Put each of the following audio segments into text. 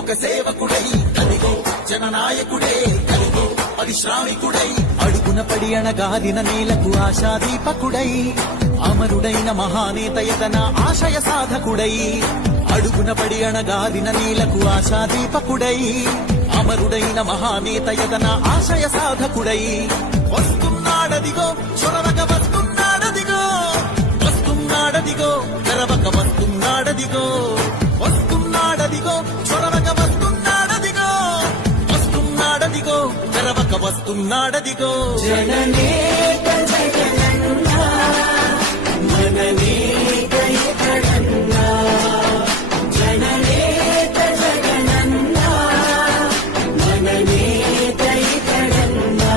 ఒక సేవకుడై కదిగో జననాయకుడే కదిగో పరిశ్రామికుడై అడుగున పడి అణగాదిన నేలకు ఆశాదీపకుడై అమరుడైన మహానేత యతన ఆశయ సాధకుడై అడుగున పడి అణగాదిన నేలకు ఆశాదీపకుడై అమరుడైన మహానేత యతన ఆశయ సాధకుడై వస్తున్నాడదిగో చొరవక వస్తున్నాడదిగో వస్తున్నాడదిగో తెరవక వస్తున్నాడదిగో వస్తున్నాడదిగో చొరవక వస్తున్నాడదిగో వస్తున్నాడదిగో తెరవక వస్తున్నాడదిగో జననేత జగనన్నా మననేత ఇతడన్నా జననేత జగనన్నా మననేత ఇతడన్నా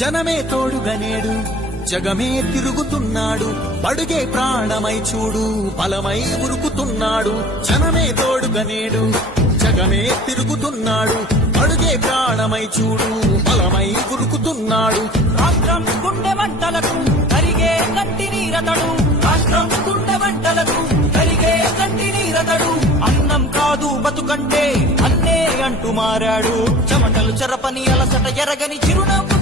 జనమే తోడుగా నేడు జగమే తిరుగుతున్నాడు అడుగే ప్రాణమై చూడు బలమై ఉరుకుతున్నాడు జనమే తోడుగా నేడు జగమే తిరుగుతున్నాడు అడుగే ప్రాణమై చూడు బలమై ఉరుకుతున్నాడు రాష్ట్రం గుండె మంటలకు కరిగే కంటి నీరతడు రాష్ట్రం గుండె మంటలకు కరిగే కంటి నీరతడు అన్నం కాదు బతుకంటే అన్నే అంటూ మారాడు చెమటలు చెరపని అలసట ఎరగని చిరునవ్వు